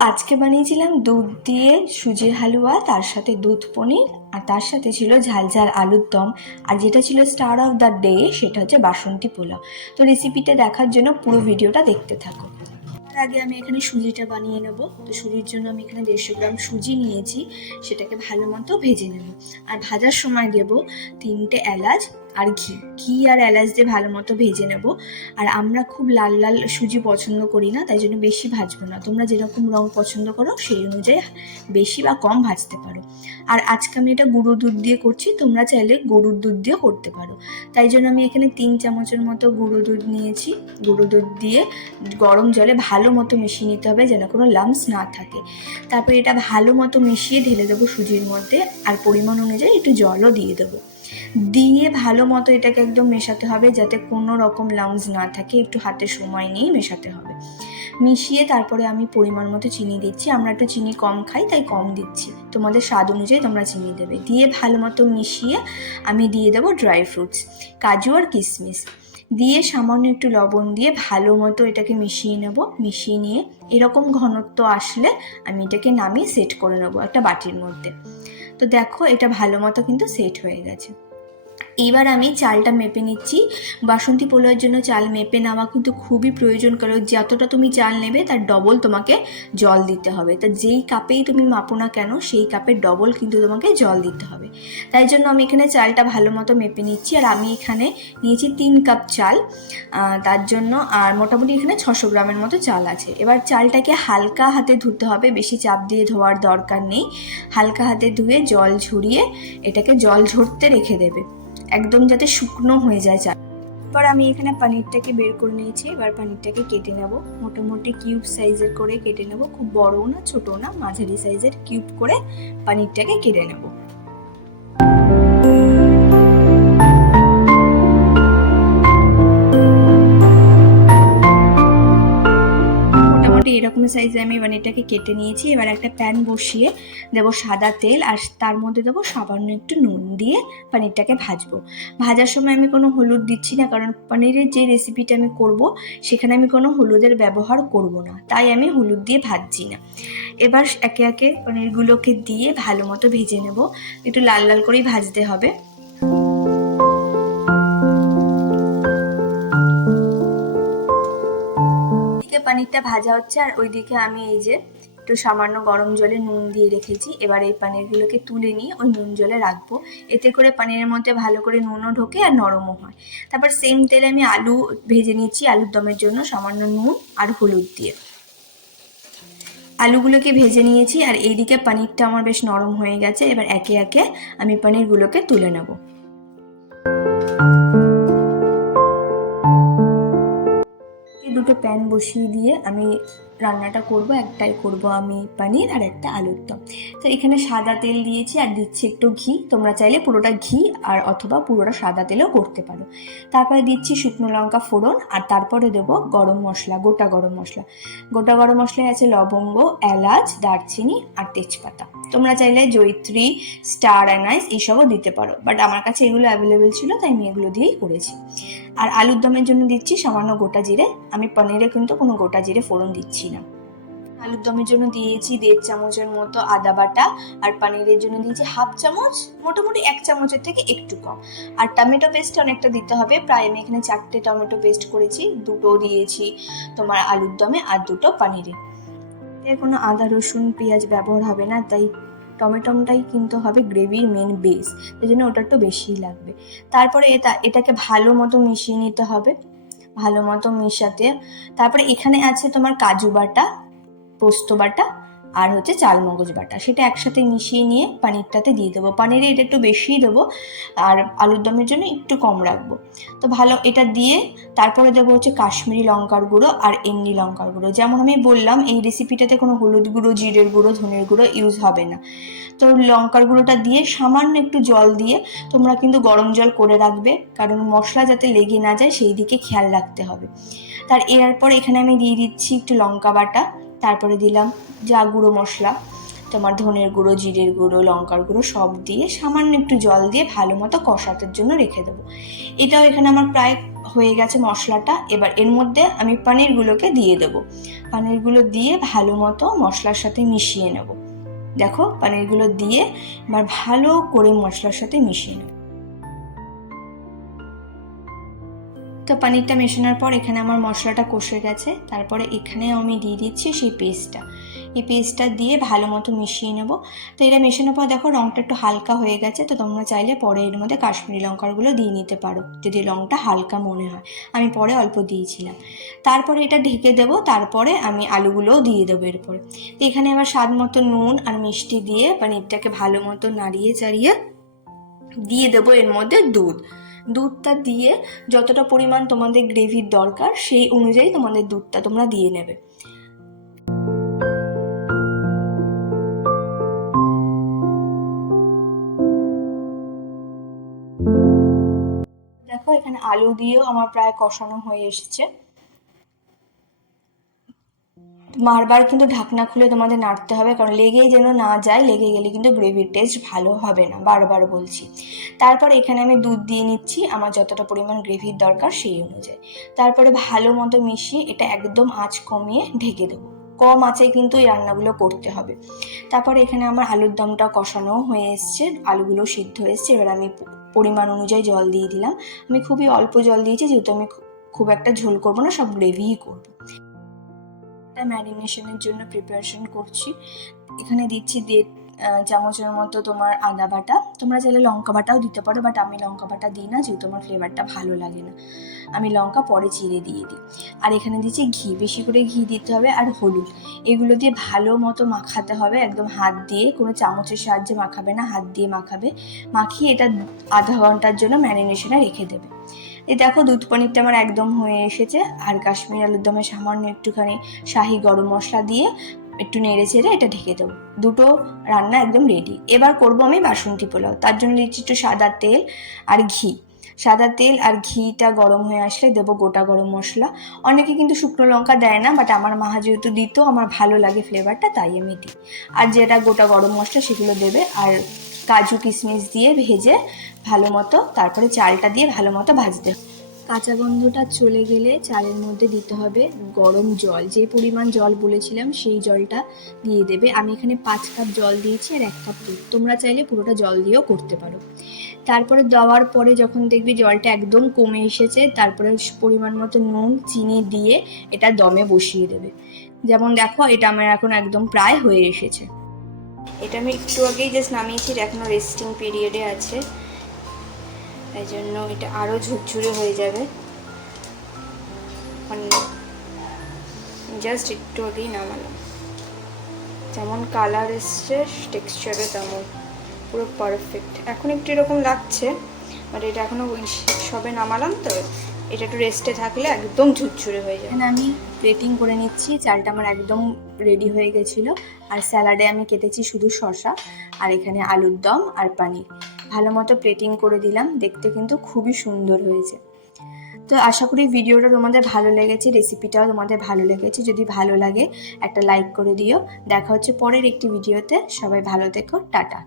আজকে বানিয়েছিলাম দুধ দিয়ে সুজির হালুয়া, তার সাথে দুধ পনির, আর তার সাথে ছিল ঝাল ঝাল আলুর দম। আর যেটা ছিল স্টার অফ দ্য ডে সেটা হচ্ছে বাসন্তী পোলাও। তো রেসিপিটা দেখার জন্য পুরো ভিডিওটা দেখতে থাকো। তার আগে আমি এখানে সুজিটা বানিয়ে নেব। তো সুজির জন্য আমি এখানে 150 গ্রাম সুজি নিয়েছি, সেটাকে ভালো মতো ভেজে নেব। আর ভাজার সময় দেব 3টে এলাচ আর ঘি আর এলাচ দিয়ে ভালো মতো ভেজে নেব। আর আমরা খুব লাল লাল সুজি পছন্দ করি না, তাই জন্য বেশি ভাজবো না। তোমরা যেরকম রং পছন্দ করো সেই অনুযায়ী বেশি বা কম ভাজতে পারো। আর আজকে আমি এটা গুঁড়ো দুধ দিয়ে করছি, তোমরা চাইলে গরুর দুধ দিয়ে করতে পারো। তাই জন্য আমি এখানে 3 চামচের মতো গুঁড়ো দুধ নিয়েছি। গুঁড়ো দুধ দিয়ে গরম জলে ভালো মতো মিশিয়ে নিতে হবে, যেন কোনো লাম্পস না থাকে। তারপর এটা ভালো মতো মিশিয়ে ঢেলে দেবো সুজির মধ্যে, আর পরিমাণ অনুযায়ী একটু জলও দিয়ে দেবো। দিয়ে ভালো মতো এটাকে একদম মেশাতে হবে, যাতে কোনো রকম লাম্পস না থাকে। একটু হাতে সময় নিয়ে মেশাতে হবে। মিশিয়ে তারপরে আমি পরিমাণ মতো চিনি দিচ্ছি। আমরা একটু চিনি কম খাই, তাই কম দিচ্ছি। তোমাদের স্বাদ অনুযায়ী তোমরা চিনি দেবে। দিয়ে ভালো মতো মিশিয়ে আমি দিয়ে দেবো ড্রাই ফ্রুটস, কাজু আর কিশমিশ। দিয়ে সামান্য একটু লবণ দিয়ে ভালো মতো এটাকে মিশিয়ে নেব। মিশিয়ে নিয়ে এরকম ঘনত্ব আসলে আমি এটাকে নামিয়ে সেট করে নেব একটা বাটির মধ্যে। তো দেখো, এটা ভালো মতো কিন্তু সেট হয়ে গেছে। এইবার আমি চালটা মেপে নিচ্ছি। বাসন্তী পোলাওয়ের জন্য চাল মেপে নেওয়া কিন্তু খুবই প্রয়োজন, কারণ যতটা তুমি চাল নেবে তার ডবল তোমাকে জল দিতে হবে। তা যেই কাপেই তুমি মাপো না কেন, সেই কাপের ডবল কিন্তু তোমাকে জল দিতে হবে। তাই জন্য আমি এখানে চালটা ভালো মতো মেপে নিচ্ছি। আর আমি এখানে নিয়েছি 3 কাপ চাল, তার জন্য। আর মোটামুটি এখানে 600 গ্রামের মতো চাল আছে। এবার চালটাকে হালকা হাতে ধুতে হবে, বেশি চাপ দিয়ে ধোয়ার দরকার নেই। হালকা হাতে ধুয়ে জল ঝরিয়ে এটাকে জল ঝরতে রেখে দেবে, একদম যাতে শুকনো হয়ে যায় চাল। এবার আমি এখানে পনিরটাকে বের করে নিয়েছি। এবার পনিরটাকে কেটে নেব, মোটামুটি কিউব সাইজের করে কেটে নেব। খুব বড়ও না ছোটও না, মাঝারি সাইজের কিউব করে পনিরটাকে কেটে নেব। এরকম সাইজে আমি পনিরটাকে কেটে নিয়েছি। এবার একটা প্যান বসিয়ে দেবো সাদা তেল, আর তার মধ্যে দেবো সামান্য একটু নুন, দিয়ে পনিরটাকে ভাজবো। ভাজার সময় আমি কোনো হলুদ দিচ্ছি না, কারণ পনিরের যে রেসিপিটা আমি করব সেখানে আমি কোনো হলুদের ব্যবহার করব না, তাই আমি হলুদ দিয়ে ভাজছি না। এবার একে একে পনিরগুলোকে দিয়ে ভালো মতো ভেজে নেব। একটু লাল লাল করেই ভাজতে হবে। পনিরটা ভাজা হচ্ছে, আর ওইদিকে আমি এই যে একটু সামান্য গরম জলে নুন দিয়ে রেখেছি। এবার এই পনিরগুলোকে তুলে নিয়ে ওই নুন জলে রাখবো, এতে করে পনিরের মধ্যে ভালো করে নুনও ঢোকে আর নরমও হয়। তারপর সেম তেলে আমি আলু ভেজে নিচ্ছি, আলুর দমের জন্য সামান্য নুন আর হলুদ দিয়ে আলুগুলোকে ভেজে নিয়েছি। আর এইদিকে পনিরটা আমার বেশ নরম হয়ে গেছে। এবার একে একে আমি পনিরগুলোকে তুলে নেব। দুটো প্যান বসিয়ে দিয়ে আমি রান্নাটা করব। একটাই করব আমি পনির, আর একটা আলুর দম। তো এখানে সাদা তেল দিয়েছি আর দিচ্ছি একটু ঘি। তোমরা চাইলে পুরোটা ঘি আর অথবা পুরোটা সাদা তেলেও করতে পারো। তারপরে দিচ্ছি শুকনো লঙ্কা ফোড়ন, আর তারপরে দেবো গরম মশলা, গোটা গরম মশলা। গোটা গরম মশলায় আছে লবঙ্গ, এলাচ, দারচিনি আর তেজপাতা। তোমরা চাইলে জয়িত্রী, স্টার অ্যানাইস এইসবও দিতে পারো, বাট আমার কাছে এগুলো অ্যাভেলেবেল ছিল, তাই আমি এগুলো দিয়েই করেছি। আর আলুর দমের জন্য দিচ্ছি সামান্য গোটা জিরে। আমি পনিরে কিন্তু কোনো গোটা জিরে ফোড়ন দিচ্ছি না। আলুর দমের জন্য দিয়েছি 1.5 চামচের মতো আদা বাটা, আর পনিরের জন্য দিয়েছি 1/2 চামচ, মোটামুটি 1 চামচের থেকে একটু কম। আর টমেটো পেস্ট অনেকটা দিতে হবে, প্রায় আমি এখানে 4টে টমেটো পেস্ট করেছি। 2টো দিয়েছি তোমার আলুর দমে আর 2টো পনিরে। এর কোনো আদা রসুন পেঁয়াজ ব্যবহার হবে না, তাই টমেটোটাই কিন্তু হবে গ্রেভির মেন বেস, এই জন্য ওটা একটু বেশিই লাগবে। তারপরে এটাকে ভালো মতো মিশিয়ে নিতে হবে। ভালো মতো মেশাতে তারপরে এখানে আছে তোমার কাজু বাটা, পোস্ত বাটা, আর হচ্ছে চালমগজ বাটা। সেটা একসাথে মিশিয়ে নিয়ে পনিরটাতে দিয়ে দেবো। পনিরে এটা একটু বেশিই দেবো, আর আলুর দমের জন্য একটু কম রাখবো। তো ভালো এটা দিয়ে তারপরে দেবো হচ্ছে কাশ্মীরি লঙ্কার গুঁড়ো আর এমনি লঙ্কার গুঁড়ো। যেমন আমি বললাম, এই রেসিপিটাতে কোনো হলুদ গুঁড়ো, জিরের গুঁড়ো, ধনের গুঁড়ো ইউজ হবে না। তো লঙ্কার গুঁড়োটা দিয়ে সামান্য একটু জল দিয়ে তোমরা কিন্তু গরম জল করে রাখবে, কারণ মশলা যাতে লেগে না যায় সেই দিকে খেয়াল রাখতে হবে। এরপর এখানে আমি দিয়ে দিচ্ছি একটু লঙ্কা বাটা, তারপরে দিলাম যা গুঁড়ো মশলা, তোমার ধনের গুঁড়ো, জিরের গুঁড়ো, লঙ্কার গুঁড়ো সব দিয়ে সামান্য একটু জল দিয়ে ভালো মতো কষাতের জন্য রেখে দেবো। এটাও এখানে আমার প্রায় হয়ে গেছে মশলাটা। এবার এর মধ্যে আমি পনিরগুলোকে দিয়ে দেবো। পনিরগুলো দিয়ে ভালো মতো মশলার সাথে মিশিয়ে নেব। দেখো পনিরগুলো দিয়ে এবার ভালো করে মশলার সাথে মিশিয়ে নেব। তো পনিরটা মেশানোর পর এখানে আমার মশলাটা কষে গেছে। তারপরে এখানে আমি দিয়ে দিচ্ছি সেই পেস্টটা। এই পেস্টটা দিয়ে ভালো মতো মিশিয়ে নেব। তো এটা মেশানোর পর দেখো রঙটা একটু হালকা হয়ে গেছে। তো তোমরা চাইলে পরে এর মধ্যে কাশ্মীরি লঙ্কাগুলো দিয়ে নিতে পারো যদি রঙটা হালকা মনে হয়। আমি পরে অল্প দিয়েছিলাম। তারপরে এটা ঢেকে দেবো। তারপরে আমি আলুগুলোও দিয়ে দেবো এরপরে। তো এখানে আবার স্বাদ মতো নুন আর মিষ্টি দিয়ে পনিরটাকে ভালো মতো নাড়িয়ে চাড়িয়ে দিয়ে দেবো এর মধ্যে দুধটা দিয়ে যতটা পরিমাণ তোমাদের গ্রেভির দরকার সেই অনুযায়ী তোমাদের দুধটা তোমরা দিয়ে নেবে। দেখো এখানে আলু দিয়েও আমার প্রায় কষানো হয়ে এসেছে। বারবার কিন্তু ঢাকনা খুলে তোমাদের নাড়তে হবে, কারণ লেগেই যেন না যায়। লেগে গেলে কিন্তু গ্রেভির টেস্ট ভালো হবে না, বারবার বলছি। তারপরে এখানে আমি দুধ দিয়ে নিচ্ছি আমার যতটা পরিমাণ গ্রেভির দরকার সেই অনুযায়ী। তারপরে ভালো মতো মিশিয়ে এটা একদম আঁচ কমিয়ে ঢেকে দেবো। কম আঁচে কিন্তু এই রান্নাগুলো করতে হবে। তারপরে এখানে আমার আলুর দমটা কষানো হয়ে এসছে, আলুগুলো সিদ্ধ হয়ে এসছে। এবার আমি পরিমাণ অনুযায়ী জল দিয়ে দিলাম। আমি খুবই অল্প জল দিয়েছি, যেহেতু আমি খুব একটা ঝোল করবো না, সব গ্রেভিই করবো। ম্যারিনেশনের জন্য প্রিপারেশন করছি। এখানে দিচ্ছি 1.5 চামচের মতো তোমার আদা বাটা। তোমরা চাইলে লঙ্কা বাটাও দিতে পারো, বাট আমি লঙ্কা বাটা দিই না, যেহেতু আমার ফ্লেভারটা ভালো লাগে না। আমি লঙ্কা পরে চিড়ে দিয়ে দিই। আর এখানে দিচ্ছি ঘি, বেশি করে ঘি দিতে হবে। আর হলুদ, এগুলো দিয়ে ভালো মতো মাখাতে হবে একদম হাত দিয়ে, কোনো চামচের সাহায্যে মাখাবে না, হাত দিয়ে মাখাবে। মাখিয়ে এটা আধা ঘন্টার জন্য ম্যারিনেশনে রেখে দেবে। এই দেখো দুধ পনিরটা আমার একদম হয়ে এসেছে। আর কাশ্মীরি আলুর দমে সামান্য একটুখানি শাহি গরম মশলা দিয়ে একটু নেড়ে চেড়ে এটা ঢেকে দেবো। দুটো রান্না একদম রেডি। এবার করবো আমি বাসন্তী পোলাও। তার জন্য দিচ্ছি একটু সাদা তেল আর ঘি। সাদা তেল আর ঘিটা গরম হয়ে আসলে দেবো গোটা গরম মশলা। অনেকে কিন্তু শুকনো লঙ্কা দেয় না, বাট আমার মা যেহেতু দিত, আমার ভালো লাগে ফ্লেভারটা, তাই আমি দিই। আর যেটা গোটা গরম মশলা সেগুলো দেবে। আর কাজু কিশমিশ দিয়ে ভেজে ভালো মতো তারপরে চালটা দিয়ে ভালো মতো ভাজতে হবে। কাঁচা গন্ধটা চলে গেলে চালের মধ্যে দিতে হবে গরম জল। যে পরিমাণ জল বলেছিলাম সেই জলটা দিয়ে দেবে। আমি এখানে 5 কাপ জল দিয়েছি আর 1 কাপ দুধ। তোমরা চাইলে পুরোটা জল দিয়েও করতে পারো। তারপরে দেওয়ার পরে যখন দেখবি জলটা একদম কমে এসেছে, তারপরে পরিমাণ মতো নুন চিনি দিয়ে এটা দমে বসিয়ে দেবে। যেমন দেখো এটা আমার এখন একদম প্রায় হয়ে এসেছে। এটা আমি একটু আগেই জাস্ট নামিয়েছি, এখনও রেস্টিং পিরিয়ডে আছে, তাই জন্য এটা আরও ঝুরঝুরে হয়ে যাবে। জাস্ট একটু আগেই নামালাম, যেমন কালার এসছে টেক্সচারে তেমন পুরো পারফেক্ট। এখন একটু এরকম লাগছে, বাট এটা এখনও সবে নামালাম, তো এটা একটু রেস্টে থাকলে একদম ঝুরঝুরে হয়ে যাবে। আমি প্লেটিং করে নিচ্ছি। চালটা আমার একদম রেডি হয়ে গেছিলো। আর স্যালাডে আমি কেটেছি শুধু শসা, আর এখানে আলুর দম আর পনির ভালো মতো প্লেটিং করে দিলাম। দেখতে কিন্তু খুবই সুন্দর হয়েছে। তো আশা করি ভিডিওটা তোমাদের ভালো লেগেছে, রেসিপিটাও তোমাদের ভালো লেগেছে। যদি ভালো লাগে একটা লাইক করে দিও। দেখা হচ্ছে পরের একটি ভিডিওতে। সবাই ভালো থেকো, টাটা।